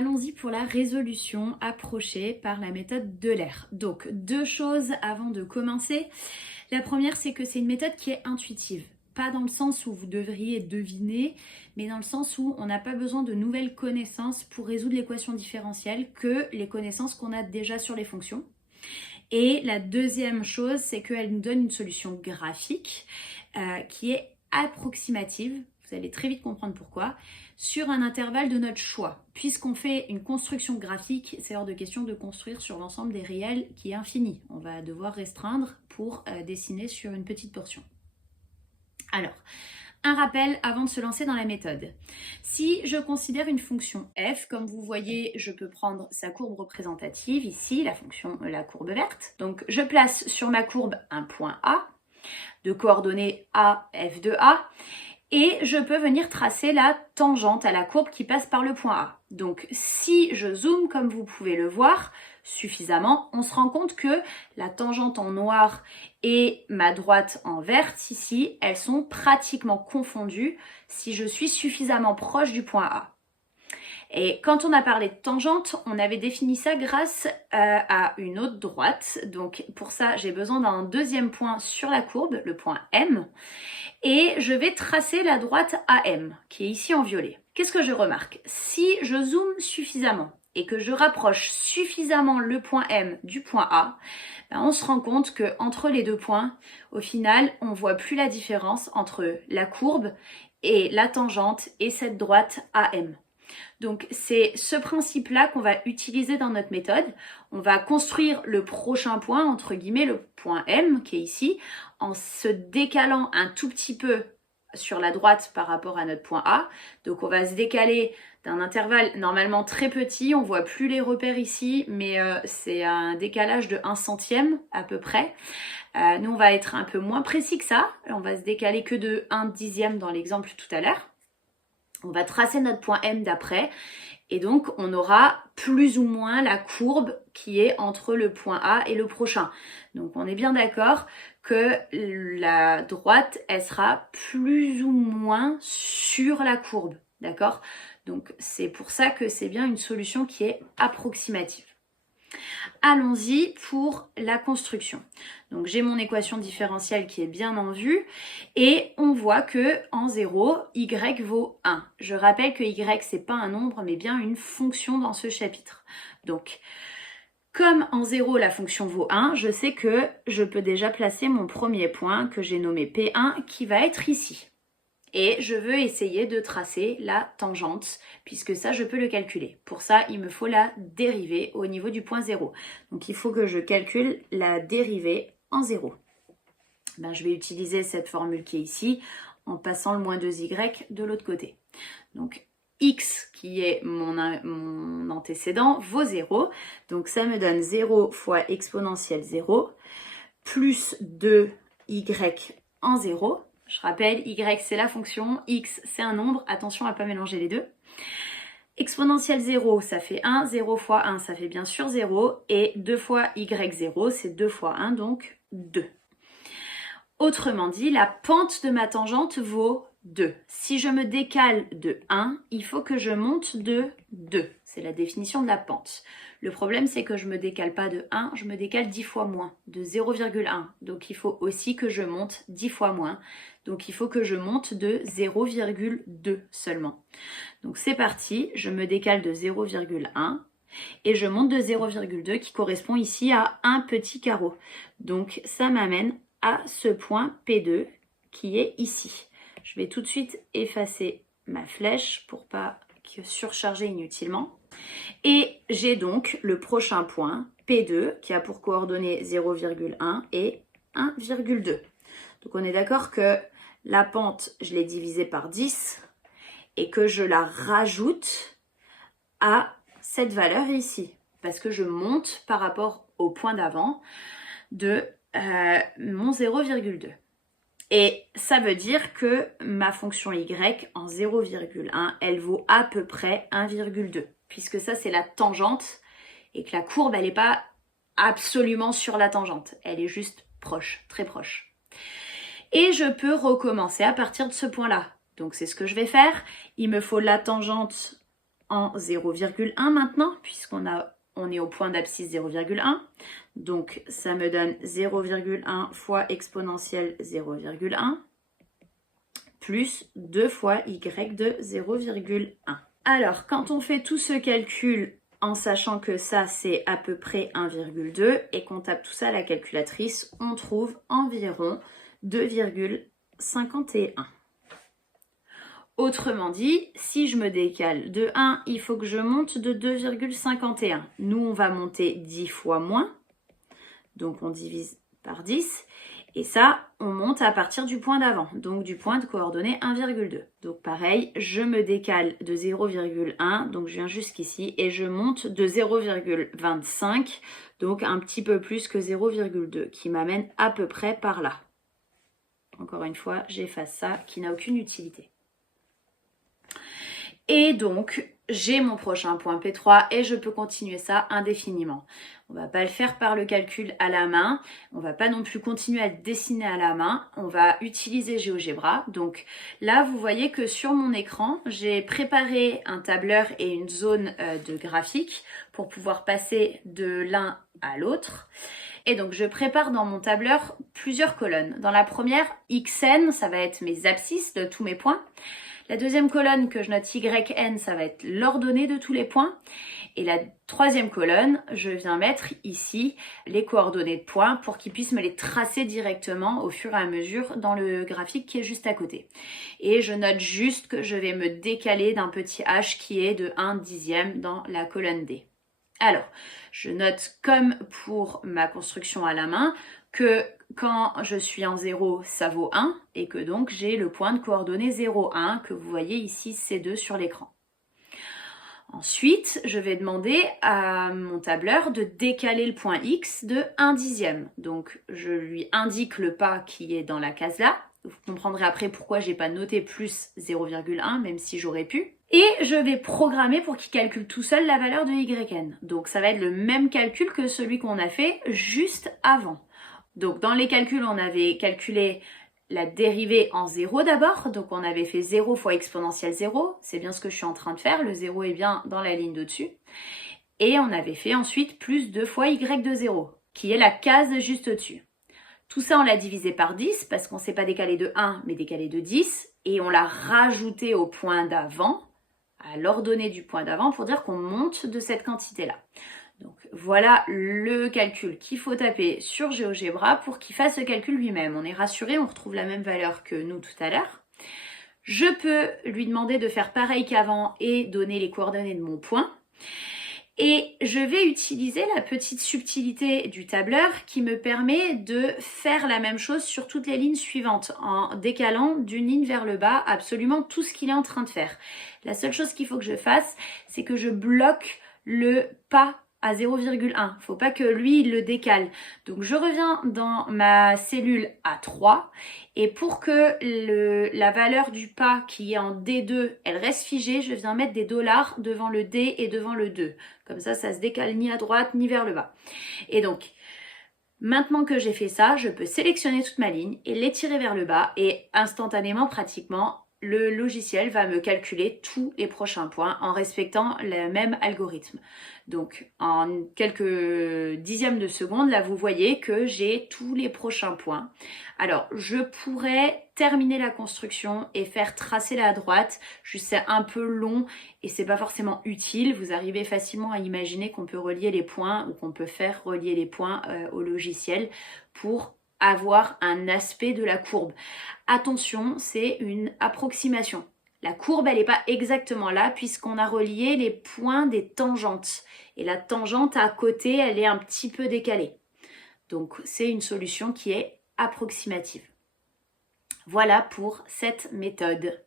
Allons-y pour la résolution approchée par la méthode d'Euler. Donc, deux choses avant de commencer. La première, c'est que c'est une méthode qui est intuitive. Pas dans le sens où vous devriez deviner, mais dans le sens où on n'a pas besoin de nouvelles connaissances pour résoudre l'équation différentielle que les connaissances qu'on a déjà sur les fonctions. Et la deuxième chose, c'est qu'elle nous donne une solution graphique qui est approximative. Vous allez très vite comprendre pourquoi, sur un intervalle de notre choix. Puisqu'on fait une construction graphique, c'est hors de question de construire sur l'ensemble des réels qui est infini. On va devoir restreindre pour dessiner sur une petite portion. Alors, un rappel avant de se lancer dans la méthode. Si je considère une fonction f, comme vous voyez, je peux prendre sa courbe représentative, ici, la courbe verte. Donc, je place sur ma courbe un point A, de coordonnées A, f de A, et je peux venir tracer la tangente à la courbe qui passe par le point A. Donc si je zoome, comme vous pouvez le voir suffisamment, on se rend compte que la tangente en noir et ma droite en verte ici, elles sont pratiquement confondues si je suis suffisamment proche du point A. Et quand on a parlé de tangente, on avait défini ça grâce à une autre droite. Donc pour ça, j'ai besoin d'un deuxième point sur la courbe, le point M. Et je vais tracer la droite AM, qui est ici en violet. Qu'est-ce que je remarque? Si je zoome suffisamment et que je rapproche suffisamment le point M du point A, on se rend compte qu'entre les deux points, au final, on ne voit plus la différence entre la courbe et la tangente et cette droite AM. Donc c'est ce principe-là qu'on va utiliser dans notre méthode. On va construire le prochain point, entre guillemets, le point M qui est ici, en se décalant un tout petit peu sur la droite par rapport à notre point A. Donc on va se décaler d'un intervalle normalement très petit, on voit plus les repères ici, mais c'est un décalage de 1 centième à peu près. Nous on va être un peu moins précis que ça, on va se décaler que de 1 dixième dans l'exemple tout à l'heure. On va tracer notre point M d'après et donc on aura plus ou moins la courbe qui est entre le point A et le prochain. Donc on est bien d'accord que la droite, elle sera plus ou moins sur la courbe, d'accord? Donc c'est pour ça que c'est bien une solution qui est approximative. Allons-y pour la construction. Donc j'ai mon équation différentielle qui est bien en vue et on voit que en 0, y vaut 1. Je rappelle que y c'est pas un nombre mais bien une fonction dans ce chapitre. Donc comme en 0 la fonction vaut 1, je sais que je peux déjà placer mon premier point que j'ai nommé P1 qui va être ici. Et je veux essayer de tracer la tangente, puisque ça, je peux le calculer. Pour ça, il me faut la dérivée au niveau du point 0. Donc, il faut que je calcule la dérivée en 0. Je vais utiliser cette formule qui est ici, en passant le moins 2y de l'autre côté. Donc, x, qui est mon antécédent, vaut 0. Donc, ça me donne 0 fois exponentielle 0, plus 2y en 0. Je rappelle, y c'est la fonction, x c'est un nombre, attention à ne pas mélanger les deux. Exponentielle 0, ça fait 1, 0 fois 1, ça fait bien sûr 0, et 2 fois y0, c'est 2 fois 1, donc 2. Autrement dit, la pente de ma tangente vaut 2. Si je me décale de 1, il faut que je monte de 2. C'est la définition de la pente. Le problème, c'est que je ne me décale pas de 1, je me décale 10 fois moins, de 0,1. Donc, il faut aussi que je monte 10 fois moins. Donc, il faut que je monte de 0,2 seulement. Donc, c'est parti. Je me décale de 0,1 et je monte de 0,2 qui correspond ici à un petit carreau. Donc, ça m'amène à ce point P2 qui est ici. Je vais tout de suite effacer ma flèche pour pas surcharger inutilement. Et j'ai donc le prochain point P2 qui a pour coordonnées 0,1 et 1,2. Donc on est d'accord que la pente, je l'ai divisée par 10 et que je la rajoute à cette valeur ici. Parce que je monte par rapport au point d'avant de mon 0,2. Et ça veut dire que ma fonction y en 0,1, elle vaut à peu près 1,2. Puisque ça, c'est la tangente et que la courbe, elle n'est pas absolument sur la tangente. Elle est juste proche, très proche. Et je peux recommencer à partir de ce point-là. Donc, c'est ce que je vais faire. Il me faut la tangente en 0,1 maintenant, on est au point d'abscisse 0,1. Donc, ça me donne 0,1 fois exponentielle 0,1 plus 2 fois y de 0,1. Alors, quand on fait tout ce calcul en sachant que ça, c'est à peu près 1,2 et qu'on tape tout ça à la calculatrice, on trouve environ 2,51. Autrement dit, si je me décale de 1, il faut que je monte de 2,51. Nous, on va monter 10 fois moins. Donc, on divise par 10. Et ça, on monte à partir du point d'avant, donc du point de coordonnée 1,2. Donc pareil, je me décale de 0,1, donc je viens jusqu'ici, et je monte de 0,25, donc un petit peu plus que 0,2, qui m'amène à peu près par là. Encore une fois, j'efface ça, qui n'a aucune utilité. Et donc, j'ai mon prochain point P3 et je peux continuer ça indéfiniment. On ne va pas le faire par le calcul à la main. On ne va pas non plus continuer à le dessiner à la main. On va utiliser GeoGebra. Donc là, vous voyez que sur mon écran, j'ai préparé un tableur et une zone de graphique pour pouvoir passer de l'un à l'autre. Et donc, je prépare dans mon tableur plusieurs colonnes. Dans la première, XN, ça va être mes abscisses de tous mes points. La deuxième colonne que je note YN, ça va être l'ordonnée de tous les points. Et la troisième colonne, je viens mettre ici les coordonnées de points pour qu'ils puissent me les tracer directement au fur et à mesure dans le graphique qui est juste à côté. Et je note juste que je vais me décaler d'un petit h qui est de 1 dixième dans la colonne D. Alors, je note comme pour ma construction à la main que quand je suis en 0, ça vaut 1 et que donc j'ai le point de coordonnée 0, 1 que vous voyez ici C2 sur l'écran. Ensuite, je vais demander à mon tableur de décaler le point X de 1 dixième. Donc, je lui indique le pas qui est dans la case là. Vous comprendrez après pourquoi j'ai pas noté plus 0,1, même si j'aurais pu. Et je vais programmer pour qu'il calcule tout seul la valeur de YN. Donc, ça va être le même calcul que celui qu'on a fait juste avant. Donc, dans les calculs, on avait calculé la dérivée en 0 d'abord. Donc, on avait fait 0 fois exponentielle 0. C'est bien ce que je suis en train de faire. Le 0 est bien dans la ligne d'au-dessus. Et on avait fait ensuite plus 2 fois y de 0, qui est la case juste au-dessus. Tout ça, on l'a divisé par 10 parce qu'on ne s'est pas décalé de 1, mais décalé de 10. Et on l'a rajouté au point d'avant, à l'ordonnée du point d'avant, pour dire qu'on monte de cette quantité-là. Donc voilà le calcul qu'il faut taper sur GeoGebra pour qu'il fasse le calcul lui-même. On est rassuré, on retrouve la même valeur que nous tout à l'heure. Je peux lui demander de faire pareil qu'avant et donner les coordonnées de mon point. Et je vais utiliser la petite subtilité du tableur qui me permet de faire la même chose sur toutes les lignes suivantes en décalant d'une ligne vers le bas absolument tout ce qu'il est en train de faire. La seule chose qu'il faut que je fasse, c'est que je bloque le pas à 0,1. Faut pas que lui, il le décale. Donc, je reviens dans ma cellule à 3 et pour que la valeur du pas qui est en D2, elle reste figée, je viens mettre des dollars devant le D et devant le 2. Comme ça se décale ni à droite ni vers le bas. Et donc, maintenant que j'ai fait ça, je peux sélectionner toute ma ligne et l'étirer vers le bas et instantanément, pratiquement, le logiciel va me calculer tous les prochains points en respectant le même algorithme. Donc, en quelques dixièmes de seconde, là, vous voyez que j'ai tous les prochains points. Alors, je pourrais terminer la construction et faire tracer la droite. C'est un peu long et c'est pas forcément utile. Vous arrivez facilement à imaginer qu'on peut relier les points ou qu'on peut faire relier les points au logiciel pour avoir un aspect de la courbe. Attention, c'est une approximation. La courbe, elle n'est pas exactement là puisqu'on a relié les points des tangentes. Et la tangente à côté, elle est un petit peu décalée. Donc, c'est une solution qui est approximative. Voilà pour cette méthode.